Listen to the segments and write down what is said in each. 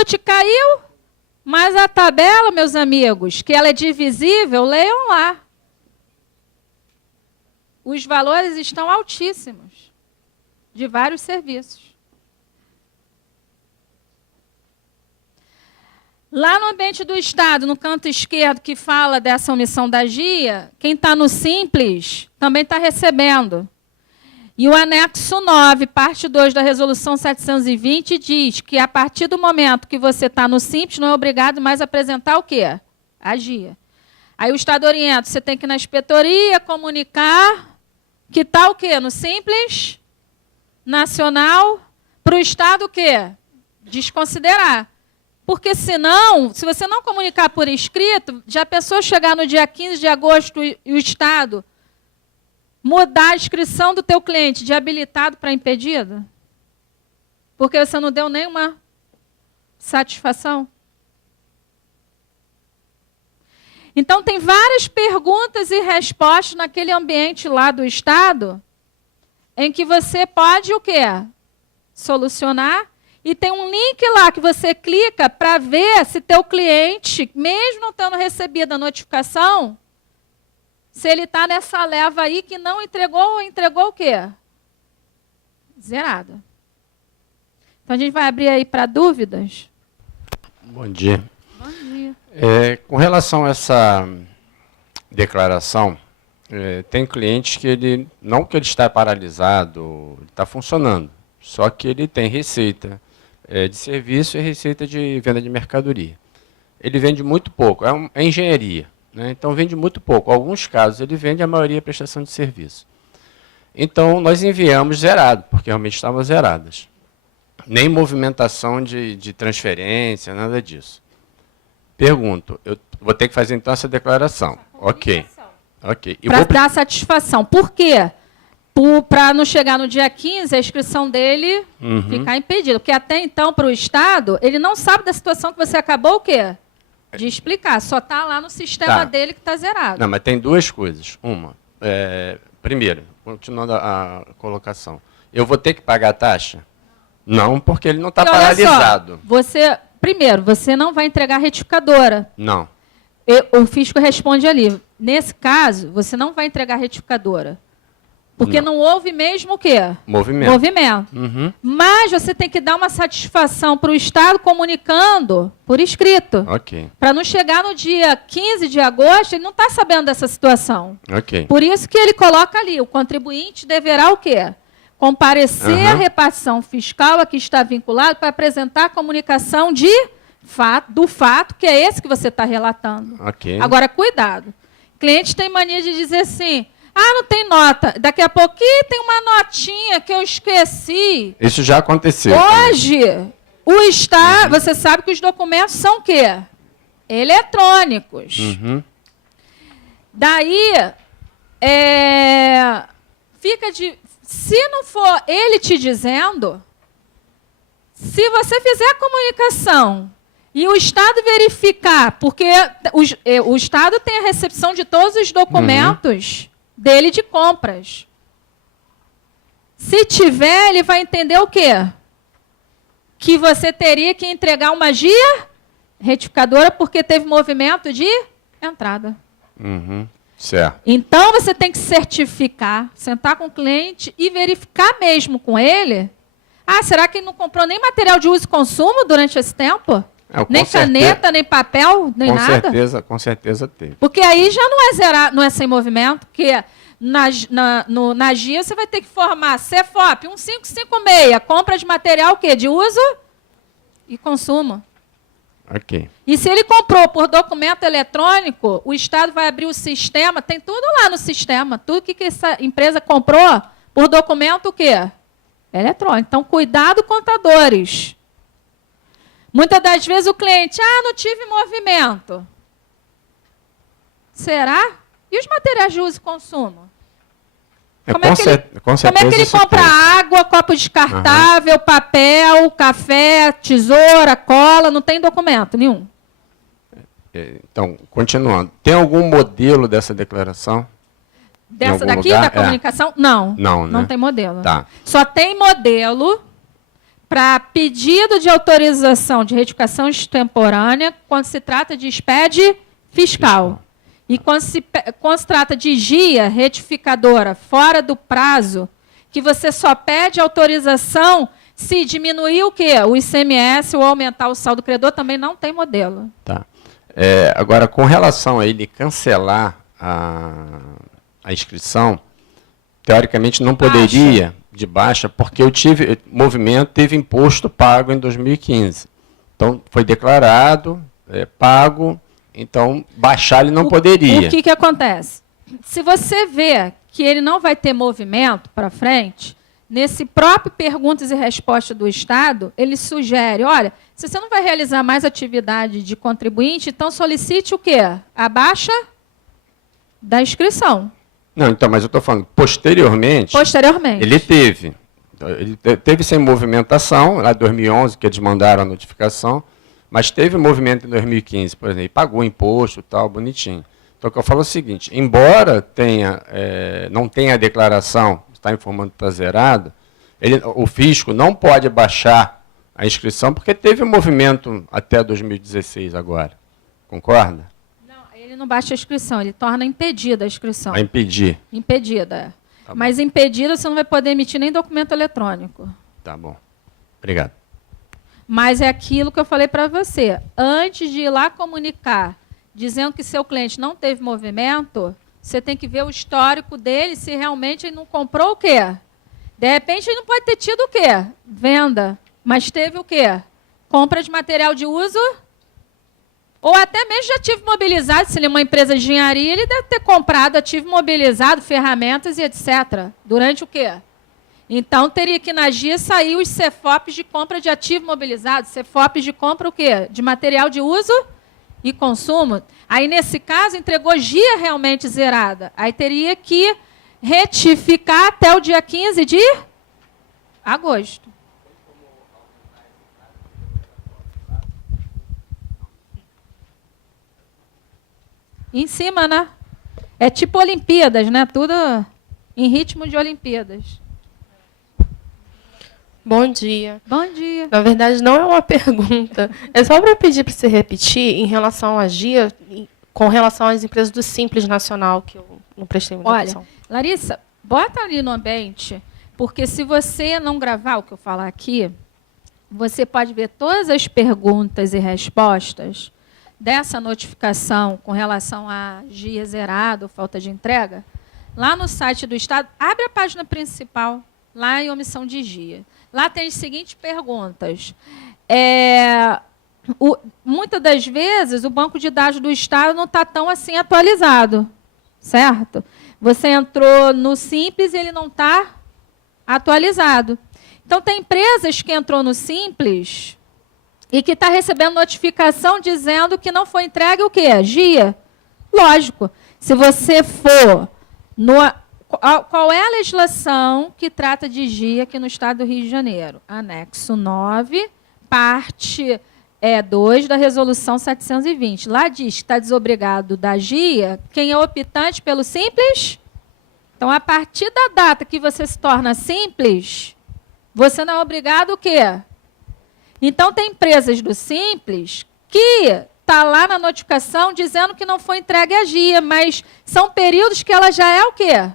chute caiu, mas a tabela, meus amigos, que ela é divisível, leiam lá. Os valores estão altíssimos, de vários serviços. Lá no ambiente do Estado, no canto esquerdo, que fala dessa omissão da GIA, quem está no Simples também está recebendo. E o anexo 9, parte 2 da Resolução 720, diz que a partir do momento que você está no Simples, não é obrigado mais a apresentar o quê? A GIA. Aí o Estado orienta, você tem que ir na inspetoria, comunicar que está o quê? No Simples Nacional, para o Estado o quê? Desconsiderar. Porque, senão, se você não comunicar por escrito, já pensou chegar no dia 15 de agosto e o Estado mudar a inscrição do teu cliente de habilitado para impedido? Porque você não deu nenhuma satisfação? Então, tem várias perguntas e respostas naquele ambiente lá do Estado em que você pode o quê? Solucionar. E tem um link lá que você clica para ver se teu cliente, mesmo não tendo recebido a notificação, se ele está nessa leva aí que não entregou ou entregou o quê? Zerado. Então, a gente vai abrir aí para dúvidas. Bom dia. Bom dia. Com relação a essa declaração, tem clientes que ele, não que ele está paralisado, ele está funcionando, só que ele tem receita de serviço e receita de venda de mercadoria. Ele vende muito pouco, é engenharia, né? Então vende muito pouco. Em alguns casos ele vende, a maioria é prestação de serviço. Então nós enviamos zerado, porque realmente estavam zeradas. Nem movimentação de transferência, nada disso. Pergunto, eu vou ter que fazer então essa declaração. Ok. Para dar satisfação. Por quê? Para não chegar no dia 15, a inscrição dele ficar impedida. Porque até então, para o Estado, ele não sabe da situação que você acabou o quê? De explicar. Só está lá no sistema dele que está zerado. Não, mas tem duas coisas. Uma, primeiro, continuando a colocação, eu vou ter que pagar a taxa? Não, porque ele não está paralisado. Só, primeiro, você não vai entregar a retificadora. Não. O fisco responde ali. Nesse caso, você não vai entregar a retificadora. Porque não houve mesmo o quê? Movimento. Mas você tem que dar uma satisfação para o Estado comunicando por escrito. Para não chegar no dia 15 de agosto, ele não está sabendo dessa situação. Por isso que ele coloca ali, o contribuinte deverá o quê? Comparecer à repartição fiscal a que está vinculado para apresentar a comunicação do fato, que é esse que você está relatando. Agora, cuidado. O cliente tem mania de dizer assim, não tem nota. Daqui a pouquinho tem uma notinha que eu esqueci. Isso já aconteceu. Hoje, o Estado, você sabe que os documentos são o quê? Eletrônicos. Daí, fica de... Se não for ele te dizendo, se você fizer a comunicação e o Estado verificar, porque o Estado tem a recepção de todos os documentos dele de compras. Se tiver, ele vai entender o quê? Que você teria que entregar uma GIA retificadora porque teve movimento de entrada. Certo. Então, você tem que certificar, sentar com o cliente e verificar mesmo com ele. Será que ele não comprou nem material de uso e consumo durante esse tempo? Nem caneta, nem papel, nem nada? Com certeza teve. Porque aí já não é zerar, não é sem movimento, porque na GIA você vai ter que formar CFOP 1556, compra de material o quê? De uso e consumo. E se ele comprou por documento eletrônico, o Estado vai abrir o sistema, tem tudo lá no sistema, tudo que essa empresa comprou por documento o quê? Eletrônico. Então, cuidado, contadores. Muitas das vezes o cliente, não tive movimento. Será? E os materiais de uso e consumo? Como é que ele compra água, copo descartável, papel, café, tesoura, cola? Não tem documento nenhum. Então, continuando. Tem algum modelo dessa declaração? Dessa daqui, da comunicação? Não. Não, né? Não tem modelo. Tá. Só tem modelo para pedido de autorização de retificação extemporânea quando se trata de SPED fiscal. E quando se trata de GIA retificadora fora do prazo, que você só pede autorização se diminuir o quê? O ICMS ou aumentar o saldo credor, também não tem modelo. Tá. Agora, com relação a ele cancelar a inscrição, teoricamente não poderia, de baixa, porque o movimento teve imposto pago em 2015. Então, foi declarado, pago, então, baixar ele não poderia. O que acontece? Se você vê que ele não vai ter movimento para frente, nesse próprio perguntas e respostas do Estado, ele sugere, olha, se você não vai realizar mais atividade de contribuinte, então solicite o quê? A baixa da inscrição. Não, então, mas eu estou falando, posteriormente, ele teve sem movimentação, lá em 2011, que eles mandaram a notificação, mas teve movimento em 2015, por exemplo, e pagou imposto, tal, bonitinho. Então, o que eu falo é o seguinte, embora não tenha a declaração, está informando que está zerado, o fisco não pode baixar a inscrição, porque teve um movimento até 2016 agora. Concorda? Ele não baixa a inscrição, ele torna impedida a inscrição. Vai impedir. Impedida. Tá, mas impedida você não vai poder emitir nem documento eletrônico. Tá bom. Obrigado. Mas é aquilo que eu falei para você. Antes de ir lá comunicar, dizendo que seu cliente não teve movimento, você tem que ver o histórico dele, se realmente ele não comprou o quê? De repente ele não pode ter tido o quê? Venda. Mas teve o quê? Compra de material de uso. Ou até mesmo de ativo mobilizado, se ele é uma empresa de engenharia, ele deve ter comprado ativo mobilizado, ferramentas e etc. Durante o quê? Então, teria que na GIA sair os CFOPs de compra de ativo mobilizado, CFOPs de compra o quê? De material de uso e consumo. Aí, nesse caso, entregou GIA realmente zerada. Aí teria que retificar até o dia 15 de agosto. Em cima, né? É tipo Olimpíadas, né? Tudo em ritmo de Olimpíadas. Bom dia. Bom dia. Na verdade, não é uma pergunta. É só para pedir para você repetir em relação à GIA, com relação às empresas do Simples Nacional, que eu não prestei muita atenção. Olha, Larissa, bota ali no ambiente, porque se você não gravar o que eu falar aqui, você pode ver todas as perguntas e respostas dessa notificação com relação a GIA zerado, falta de entrega, lá no site do Estado, abre a página principal, lá em omissão de GIA. Lá tem as seguintes perguntas. Muitas das vezes, o banco de dados do Estado não está tão assim atualizado, certo? Você entrou no Simples e ele não está atualizado. Então, tem empresas que entrou no Simples e que está recebendo notificação dizendo que não foi entregue o quê? GIA. Lógico. Se você for no... Qual é a legislação que trata de GIA aqui no Estado do Rio de Janeiro? Anexo 9, parte 2 da Resolução 720. Lá diz que está desobrigado da GIA quem é optante pelo Simples. Então, a partir da data que você se torna Simples, você não é obrigado o quê? Então, tem empresas do Simples que está lá na notificação dizendo que não foi entregue a GIA, mas são períodos que ela já é o quê?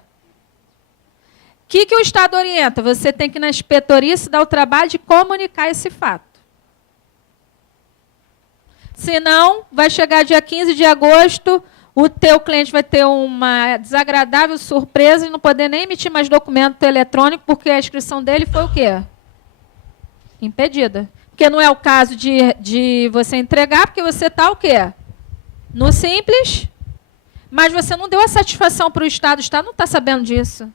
O que o Estado orienta? Você tem que ir na inspetoria se dar o trabalho de comunicar esse fato. Senão, vai chegar dia 15 de agosto, o teu cliente vai ter uma desagradável surpresa e não poder nem emitir mais documento eletrônico, porque a inscrição dele foi o quê? Impedida. Porque não é o caso de você entregar, porque você está o quê? No Simples, mas você não deu a satisfação para o Estado não está sabendo disso.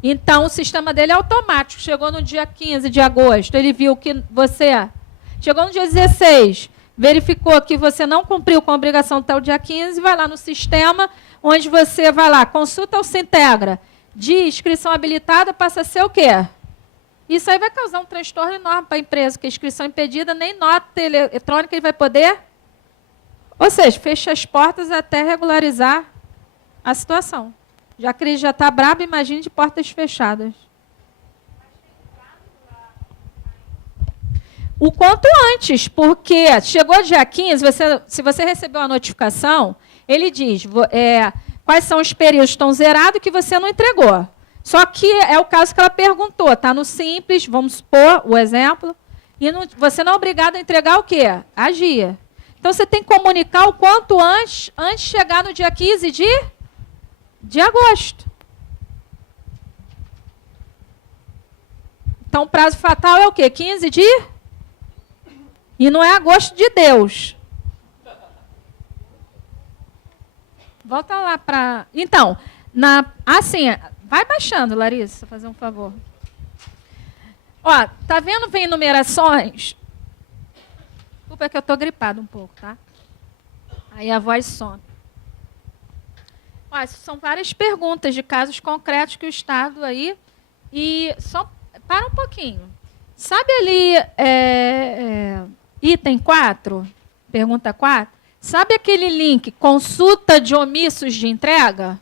Então, o sistema dele é automático. Chegou no dia 15 de agosto, ele viu que você... Chegou no dia 16, verificou que você não cumpriu com a obrigação até o dia 15, vai lá no sistema, onde você vai lá, consulta o Sintegra, de inscrição habilitada, passa a ser o quê? Isso aí vai causar um transtorno enorme para a empresa, porque a inscrição impedida, nem nota eletrônica ele vai poder. Ou seja, fecha as portas até regularizar a situação. Já que ele já está brabo, imagine de portas fechadas. o quanto antes, porque chegou dia 15, se você recebeu a notificação, ele diz quais são os períodos que estão zerados que você não entregou. Só que é o caso que ela perguntou, está no Simples, vamos supor o exemplo, e você não é obrigado a entregar o quê? A GIA. Então, você tem que comunicar o quanto antes de chegar no dia 15 de agosto. Então, o prazo fatal é o quê? 15 de... E não é agosto de Deus. Volta lá para... Então, assim, vai baixando, Larissa, fazer um favor. Ó, tá vendo, vem numerações? Desculpa, é que eu estou gripada um pouco, tá? Aí a voz some. Ó, são várias perguntas de casos concretos que o Estado aí... E só para um pouquinho. Sabe ali... Item 4, pergunta 4, sabe aquele link, consulta de omissos de entrega?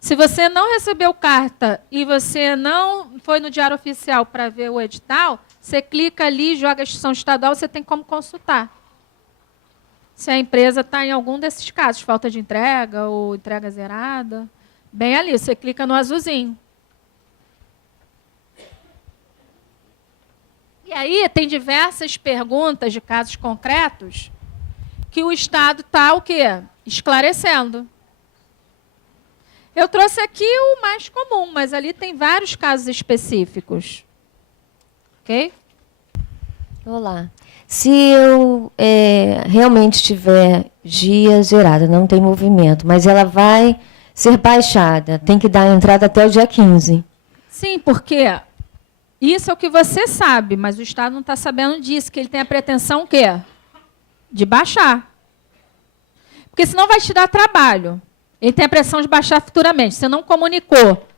Se você não recebeu carta e você não foi no Diário Oficial para ver o edital, você clica ali, joga a instituição estadual, você tem como consultar. Se a empresa está em algum desses casos, falta de entrega ou entrega zerada, bem ali, você clica no azulzinho. E aí tem diversas perguntas de casos concretos que o Estado está o quê? Esclarecendo. Eu trouxe aqui o mais comum, mas ali tem vários casos específicos. Ok? Olá. Se eu realmente tiver GIA zerada, não tem movimento, mas ela vai ser baixada, tem que dar a entrada até o dia 15. Sim, porque... Isso é o que você sabe, mas o Estado não está sabendo disso, que ele tem a pretensão o quê? De baixar. Porque senão vai te dar trabalho. Ele tem a pressão de baixar futuramente, você não comunicou.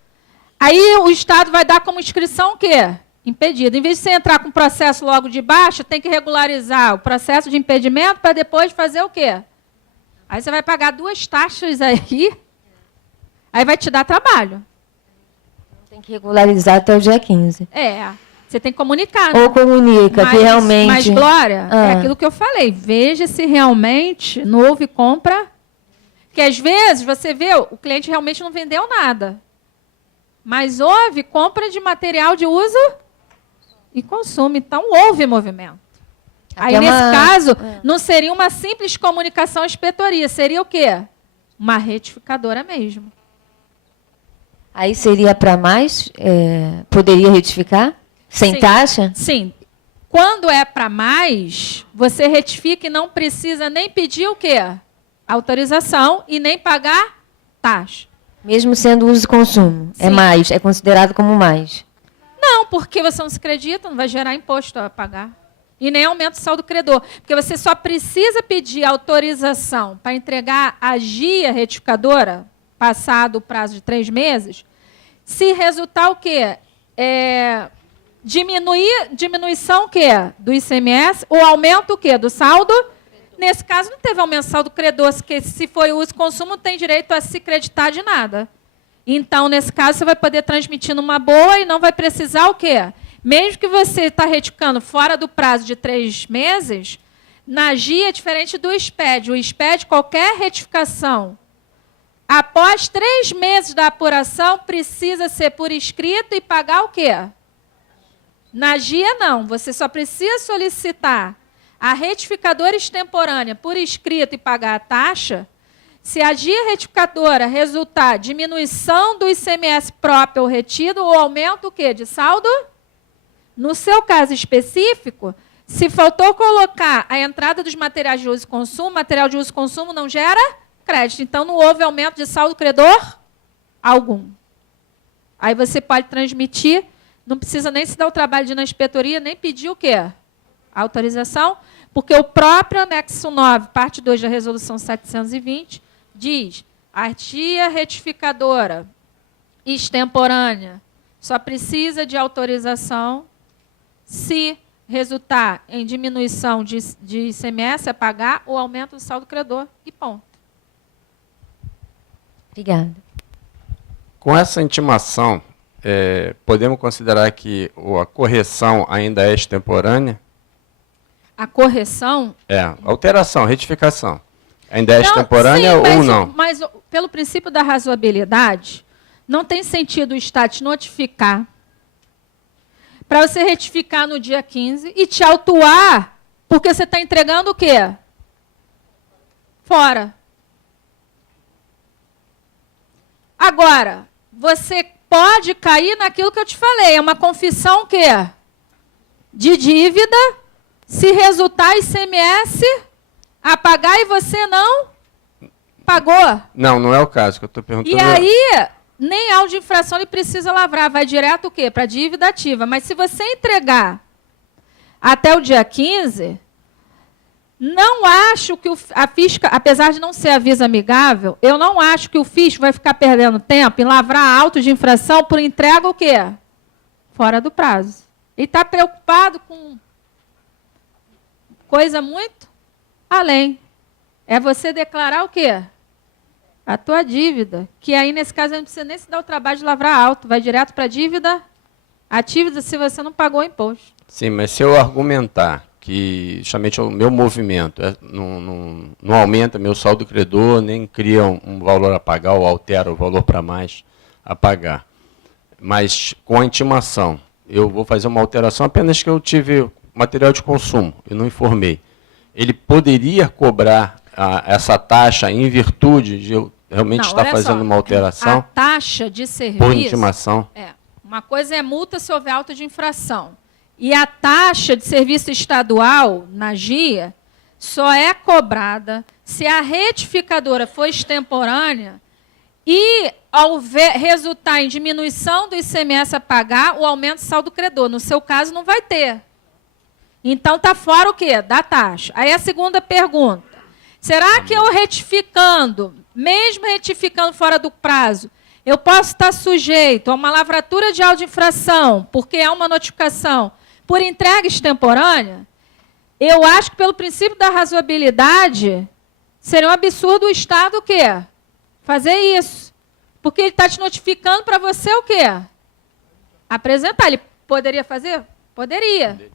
Aí o Estado vai dar como inscrição o quê? Impedido. Em vez de você entrar com o processo logo de baixo, tem que regularizar o processo de impedimento para depois fazer o quê? Aí você vai pagar 2 taxas aí vai te dar trabalho. Tem que regularizar até o dia 15. Você tem que comunicar. Né? Ou comunica que realmente... Mas, Glória, é aquilo que eu falei. Veja se realmente não houve compra. Porque, às vezes, você vê, o cliente realmente não vendeu nada. Mas houve compra de material de uso e consumo. Então, houve movimento. Aí, nesse caso, não seria uma simples comunicação à inspetoria. Seria o quê? Uma retificadora mesmo. Aí seria para mais? Poderia retificar? Sem taxa? Sim. Quando é para mais, você retifica e não precisa nem pedir o quê? Autorização e nem pagar taxa. Mesmo sendo uso e consumo? Sim. É mais? É considerado como mais? Não, porque você não se acredita, não vai gerar imposto a pagar. E nem aumento do saldo credor. Porque você só precisa pedir autorização para entregar a GIA retificadora, passado o prazo de 3 meses, se resultar o quê? Diminuição o quê? Do ICMS, o aumento o quê? Do saldo. Nesse caso, não teve aumento do saldo credor, porque se foi uso e consumo, não tem direito a se creditar de nada. Então, nesse caso, você vai poder transmitir numa boa e não vai precisar o quê? Mesmo que você está retificando fora do prazo de 3 meses, na GIA é diferente do SPED. O SPED, qualquer retificação, após 3 meses da apuração, precisa ser por escrito e pagar o quê? Na GIA, não. Você só precisa solicitar a retificadora extemporânea por escrito e pagar a taxa. Se a GIA retificadora resultar diminuição do ICMS próprio ou retido, ou aumento o quê? De saldo? No seu caso específico, se faltou colocar a entrada dos materiais de uso e consumo, material de uso e consumo não gera crédito. Então, não houve aumento de saldo credor algum. Aí você pode transmitir, não precisa nem se dar o trabalho de ir na inspetoria, nem pedir o quê? Autorização, porque o próprio anexo 9, parte 2 da resolução 720, diz: a GIA retificadora extemporânea só precisa de autorização se resultar em diminuição de ICMS a pagar ou aumento do saldo credor e ponto. Obrigada. Com essa intimação, podemos considerar que a correção ainda é extemporânea? a correção... alteração, retificação. Ainda é extemporânea sim, ou não? Mas, pelo princípio da razoabilidade, não tem sentido o Estado te notificar para você retificar no dia 15 e te autuar porque você está entregando o quê? Fora. Agora, você pode cair naquilo que eu te falei, é uma confissão o quê? De dívida, se resultar ICMS a pagar e você não pagou. Não é o caso que eu estou perguntando. E aí, nem auto de infração ele precisa lavrar, vai direto o quê? Para a dívida ativa. Mas se você entregar até o dia 15, não acho que a fisca, apesar de não ser aviso amigável, eu não acho que o fisco vai ficar perdendo tempo em lavrar auto de infração por entrega o quê? Fora do prazo. Ele está preocupado com coisa muito além. É você declarar o quê? A tua dívida. Que aí, nesse caso, não precisa nem se dar o trabalho de lavrar auto. Vai direto para a dívida ativa se você não pagou o imposto. Sim, mas se eu argumentar que justamente o meu movimento não aumenta meu saldo credor, nem cria um valor a pagar ou altera o valor para mais a pagar, mas com a intimação, eu vou fazer uma alteração apenas que eu tive material de consumo e não informei. Ele poderia cobrar essa taxa em virtude de eu realmente estar fazendo uma alteração? A taxa de serviço... Por intimação? Uma coisa é multa se houver auto de infração. E a taxa de serviço estadual, na GIA, só é cobrada se a retificadora for extemporânea e resultar em diminuição do ICMS a pagar, o aumento do saldo credor. No seu caso, não vai ter. Então, está fora o quê? Da taxa. Aí a segunda pergunta. Será que eu retificando, mesmo retificando fora do prazo, eu posso estar sujeito a uma lavratura de auto de infração, porque é uma notificação, por entrega extemporânea? Eu acho que, pelo princípio da razoabilidade, seria um absurdo o Estado o quê? Fazer isso. Porque ele está te notificando para você o quê? Apresentar. Ele poderia fazer? Poderia.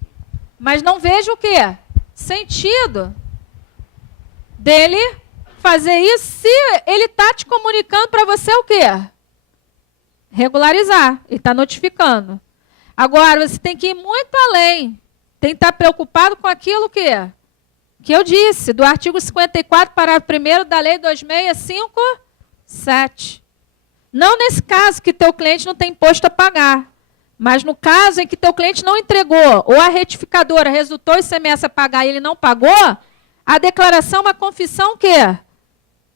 Mas não vejo o quê? Sentido dele fazer isso se ele está te comunicando para você o quê? Regularizar. Ele está notificando. Agora, você tem que ir muito além. Tem que estar preocupado com aquilo que eu disse, do artigo 54, parágrafo 1º da Lei 2657. Não nesse caso que teu cliente não tem imposto a pagar, mas no caso em que teu cliente não entregou, ou a retificadora resultou ICMS a pagar e ele não pagou, a declaração é uma confissão o quê?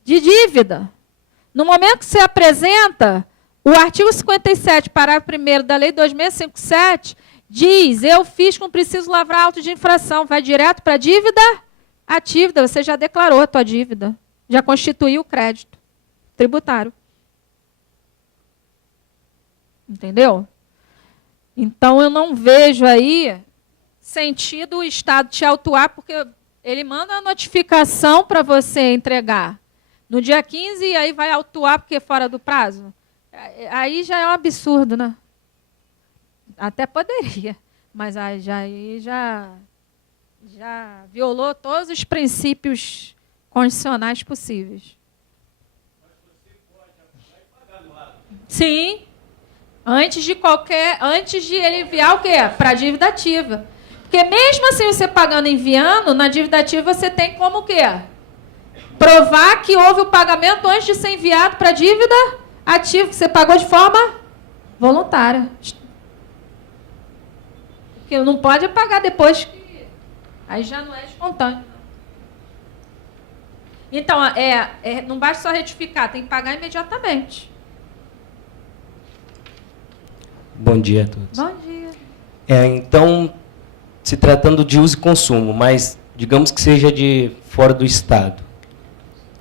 De dívida. No momento que você apresenta, o artigo 57, parágrafo 1º da Lei 2657, diz, eu fiz com preciso lavrar auto de infração, vai direto para a dívida ativa, você já declarou a tua dívida, já constituiu o crédito tributário. Entendeu? Então, eu não vejo aí sentido o Estado te autuar, porque ele manda a notificação para você entregar no dia 15 e aí vai autuar porque é fora do prazo. Aí já é um absurdo, né? Até poderia, mas aí já violou todos os princípios constitucionais possíveis. Sim. Antes de ele enviar o quê? Para a dívida ativa. Porque mesmo assim, você pagando e enviando, na dívida ativa você tem como o quê? Provar que houve o pagamento antes de ser enviado para a dívida ativa, que você pagou de forma voluntária. Porque não pode pagar depois que... Aí já não é espontâneo. Então, não basta só retificar, tem que pagar imediatamente. Bom dia a todos. Bom dia. Então, se tratando de uso e consumo, mas digamos que seja de fora do Estado,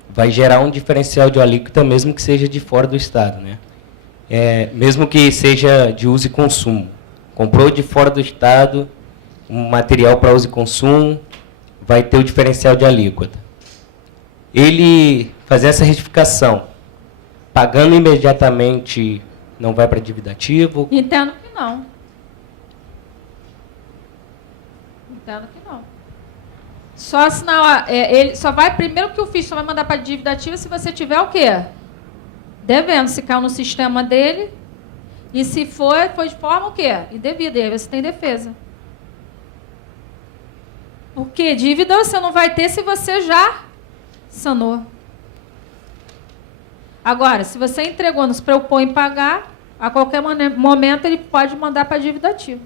vai gerar um diferencial de alíquota mesmo que seja de fora do Estado, né? Mesmo que seja de uso e consumo. Comprou de fora do Estado um material para uso e consumo, vai ter o diferencial de alíquota. Ele fazer essa retificação, pagando imediatamente... Não vai para dívida ativa? Entendo que não. Entendo que não. Só se na hora, ele só vai, primeiro que o FIS só vai mandar para dívida ativa se você tiver o quê? Devendo, se caiu no sistema dele. E se foi de forma o quê? Indevida, e aí você tem defesa. Porque dívida você não vai ter se você já sanou. Agora, se você entregou, não se preocupou em pagar, a qualquer momento ele pode mandar para dívida ativa.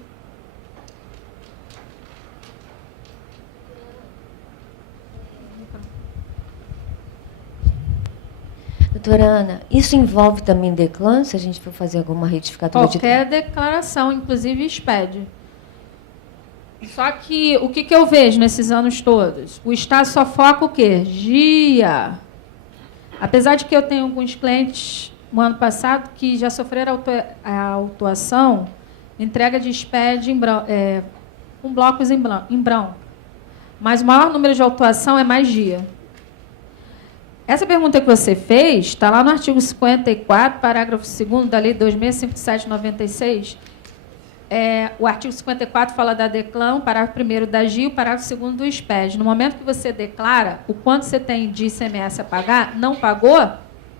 Doutora Ana, isso envolve também DECLAN, se a gente for fazer alguma retificatura Qualquer declaração, inclusive expede. Só que o que eu vejo nesses anos todos? O Estado só foca o quê? GIA. Apesar de que eu tenho alguns clientes no ano passado que já sofreram a autuação, entrega de SPED com blocos em branco. Mas o maior número de autuação é mais GIA. Essa pergunta que você fez está lá no artigo 54, parágrafo 2º da Lei 2657/96. O artigo 54 fala da DECLAN, o parágrafo 1º da GIA, o parágrafo 2º do SPED. No momento que você declara o quanto você tem de ICMS a pagar, não pagou,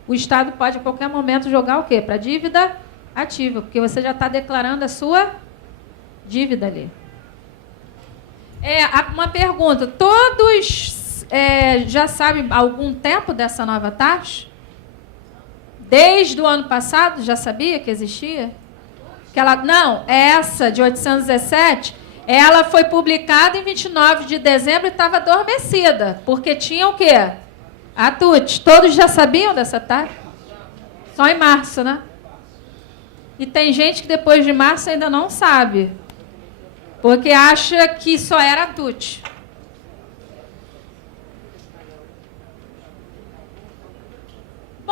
o Estado pode, a qualquer momento, jogar o quê? Para dívida ativa, porque você já está declarando a sua dívida ali. Uma pergunta. Todos já sabem há algum tempo dessa nova taxa? Desde o ano passado já sabia que existia? Não, essa de 817, ela foi publicada em 29 de dezembro e estava adormecida, porque tinha o quê? A TUT. Todos já sabiam dessa taxa? Só em março, né? E tem gente que depois de março ainda não sabe, porque acha que só era a TUT.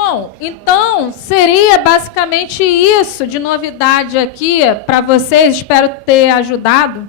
Bom, então, seria basicamente isso de novidade aqui para vocês. Espero ter ajudado.